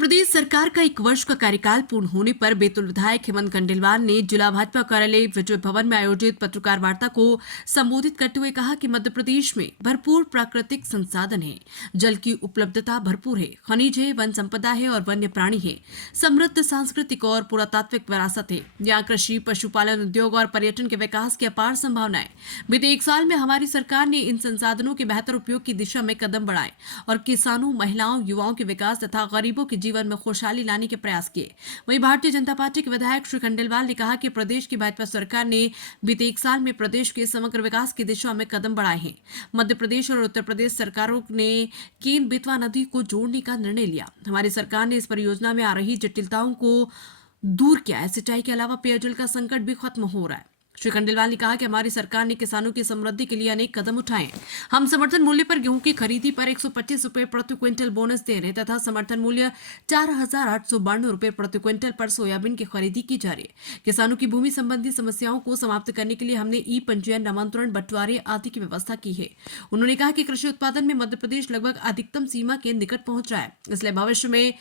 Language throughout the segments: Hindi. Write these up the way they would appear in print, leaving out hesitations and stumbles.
प्रदेश सरकार का 1 वर्ष का कार्यकाल पूर्ण होने पर बैतूल विधायक हेमंत खंडेलवाल ने जिला भाजपा कार्यालय विजय भवन में आयोजित पत्रकार वार्ता को संबोधित करते हुए कहा कि मध्य प्रदेश में भरपूर प्राकृतिक संसाधन है, जल की उपलब्धता भरपूर है, खनिज है, वन संपदा है और वन्य प्राणी है, समृद्ध सांस्कृतिक और पुरातात्विक विरासत है। यहाँ कृषि, पशुपालन, उद्योग और पर्यटन के विकास की अपार संभावनाएं। बीते 1 साल में हमारी सरकार ने इन संसाधनों के बेहतर उपयोग की दिशा में कदम बढ़ाए और किसानों, महिलाओं, युवाओं के विकास तथा गरीबों के जीवन में खुशहाली लाने के प्रयास किए। वहीं भारतीय जनता पार्टी के विधायक श्री खंडेलवाल ने कहा कि प्रदेश की भाजपा सरकार ने बीते 1 साल में प्रदेश के समग्र विकास की दिशा में कदम बढ़ाए हैं। मध्य प्रदेश और उत्तर प्रदेश सरकारों ने केन बेतवा नदी को जोड़ने का निर्णय लिया। हमारी सरकार ने इस परियोजना में आ रही जटिलताओं को दूर किया है। सिंचाई के अलावा पेयजल का संकट भी खत्म हो रहा है। श्री खंडेलवाल ने कहा कि हमारी सरकार ने किसानों की समृद्धि के लिए अनेक कदम उठाए। हम समर्थन मूल्य पर गेहूं की खरीदी पर 125 रुपए प्रति क्विंटल बोनस दे रहे तथा समर्थन मूल्य 4,892 रुपए प्रति क्विंटल पर सोयाबीन की खरीदी की जा रही है। किसानों की भूमि संबंधी समस्याओं को समाप्त करने के लिए हमने ई पंजीयन, नामांतरण, बंटवारे आदि की व्यवस्था की है। उन्होंने कहा कि कृषि उत्पादन में मध्य प्रदेश लगभग अधिकतम सीमा के निकट पहुंच रहा है, इसलिए भविष्य में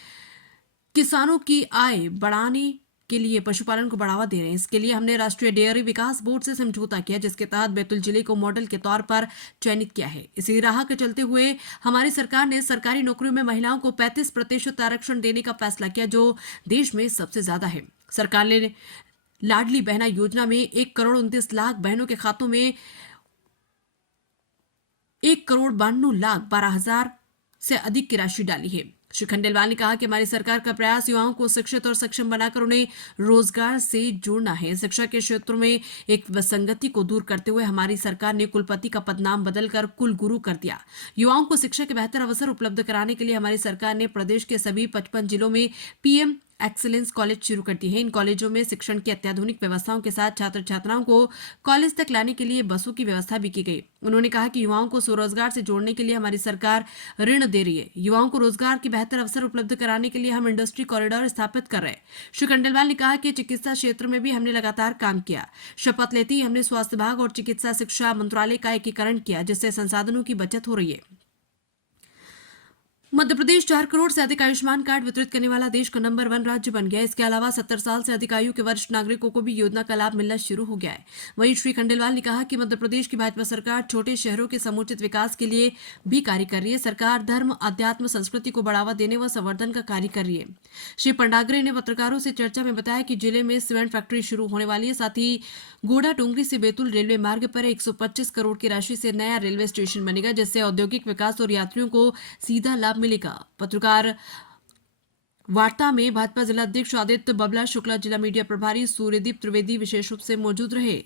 किसानों की आय बढ़ाने के लिए पशुपालन को बढ़ावा दे रहे हैं। इसके लिए हमने राष्ट्रीय डेयरी विकास बोर्ड से समझौता किया, जिसके तहत बैतूल जिले को मॉडल के तौर पर चयनित किया है। इसी राह के चलते हुए हमारी सरकार ने सरकारी नौकरियों में महिलाओं को 35% आरक्षण देने का फैसला किया, जो देश में सबसे ज्यादा है। सरकार ने लाडली बहना योजना में 1,29,00,000 बहनों के खातों में 1,92,12,000 से अधिक की राशि डाली है। श्री खंडेलवाल ने कहा कि हमारी सरकार का प्रयास युवाओं को शिक्षित और सक्षम बनाकर उन्हें रोजगार से जोड़ना है। शिक्षा के क्षेत्र में एक विसंगति को दूर करते हुए हमारी सरकार ने कुलपति का पदनाम बदलकर कुलगुरु कर दिया। युवाओं को शिक्षा के बेहतर अवसर उपलब्ध कराने के लिए हमारी सरकार ने प्रदेश के सभी 55 जिलों में पीएम एक्सीलेंस कॉलेज शुरू कर दी है। इन कॉलेजों में शिक्षण की अत्याधुनिक व्यवस्थाओं के साथ छात्र छात्राओं को कॉलेज तक लाने के लिए बसों की व्यवस्था भी की गई। उन्होंने कहा कि युवाओं को स्वरोजगार से जोड़ने के लिए हमारी सरकार ऋण दे रही है। युवाओं को रोजगार के बेहतर अवसर उपलब्ध कराने के लिए हम इंडस्ट्री कॉरिडोर स्थापित कर रहे हैं। श्री खंडेलवाल ने कहा कि चिकित्सा क्षेत्र में भी हमने लगातार काम किया। शपथ लेते ही हमने स्वास्थ्य विभाग और चिकित्सा शिक्षा मंत्रालय का एकीकरण किया, जिससे संसाधनों की बचत हो रही है। मध्य प्रदेश 4 करोड़ से अधिक आयुष्मान कार्ड वितरित करने वाला देश का नंबर 1 राज्य बन गया है। इसके अलावा 70 साल से अधिक आयु के वरिष्ठ नागरिकों को भी योजना का लाभ मिलना शुरू हो गया है। वहीं श्री खंडेलवाल ने कहा कि मध्य प्रदेश की भाजपा सरकार छोटे शहरों के समुचित विकास के लिए भी कार्य कर रही है। सरकार धर्म, अध्यात्म, संस्कृति को बढ़ावा देने व संवर्धन का कार्य कर रही है। श्री पंडाग्रे ने पत्रकारों से चर्चा में बताया कि जिले में सीमेंट फैक्ट्री शुरू होने वाली है। साथ ही गोड़ा टोंगरी से बैतूल रेलवे मार्ग पर 125 करोड़ की राशि से नया रेलवे स्टेशन बनेगा, जिससे औद्योगिक विकास और यात्रियों को सीधा लाभ मिलेगा। पत्रकार वार्ता में भाजपा जिला अध्यक्ष आदित्य बबला शुक्ला, जिला मीडिया प्रभारी सूर्यदीप त्रिवेदी विशेष रूप से मौजूद रहे।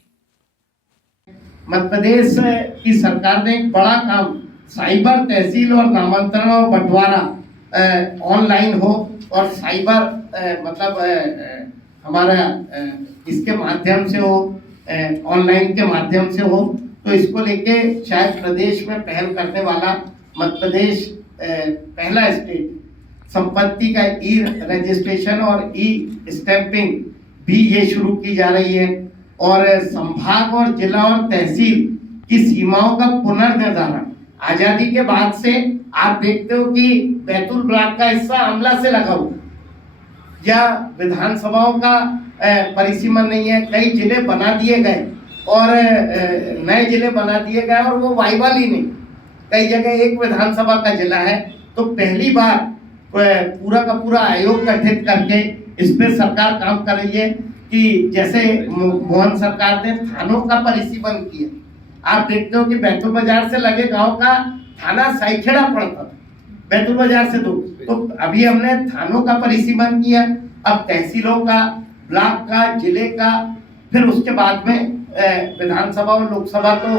मध्य प्रदेश की सरकार ने एक बड़ा काम साइबर तहसील और नामांतरण और बंटवारा ऑनलाइन हो और साइबर हमारा इसके माध्यम से हो, ऑनलाइन के माध्यम से हो, तो इसको लेके शायद प्रदेश में पहल करने वाला मध्य प्रदेश पहला स्टेट। संपत्ति का ई रजिस्ट्रेशन और ई स्टैंपिंग भी ये शुरू की जा रही है और संभाग और जिला और तहसील की सीमाओं का पुनर्निर्धारण। आजादी के बाद से आप देखते हो कि बैतूल ब्लॉक का हिस्सा आमला से लगा हुआ या विधानसभाओं का परिसीमन नहीं है। कई जिले बना दिए गए और नए जिले बना दिए गए और वो वाइबल ही नहीं। कई जगह एक विधानसभा का जिला है। तो पहली बार पूरा का पूरा आयोग गठित करके इस पे सरकार काम कर रही है कि जैसे मोहन सरकार ने थानों का परिसीमन किया। आप देखते हो कि बैतूल बाजार से लगे गांव का थाना साइखेड़ा पड़ता था, बैतूल बाजार से दूर। तो अभी हमने थानों का परिसीमन किया, अब तहसीलों का, ब्लॉक का, जिले का, फिर उसके बाद में विधानसभा और लोकसभा तो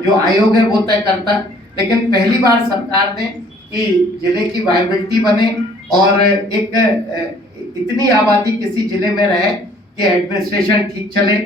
जो आयोग है वो तय करता। लेकिन पहली बार सरकार ने कि जिले की वायबिलिटी बने और एक इतनी आबादी किसी जिले में रहे कि एडमिनिस्ट्रेशन ठीक चले,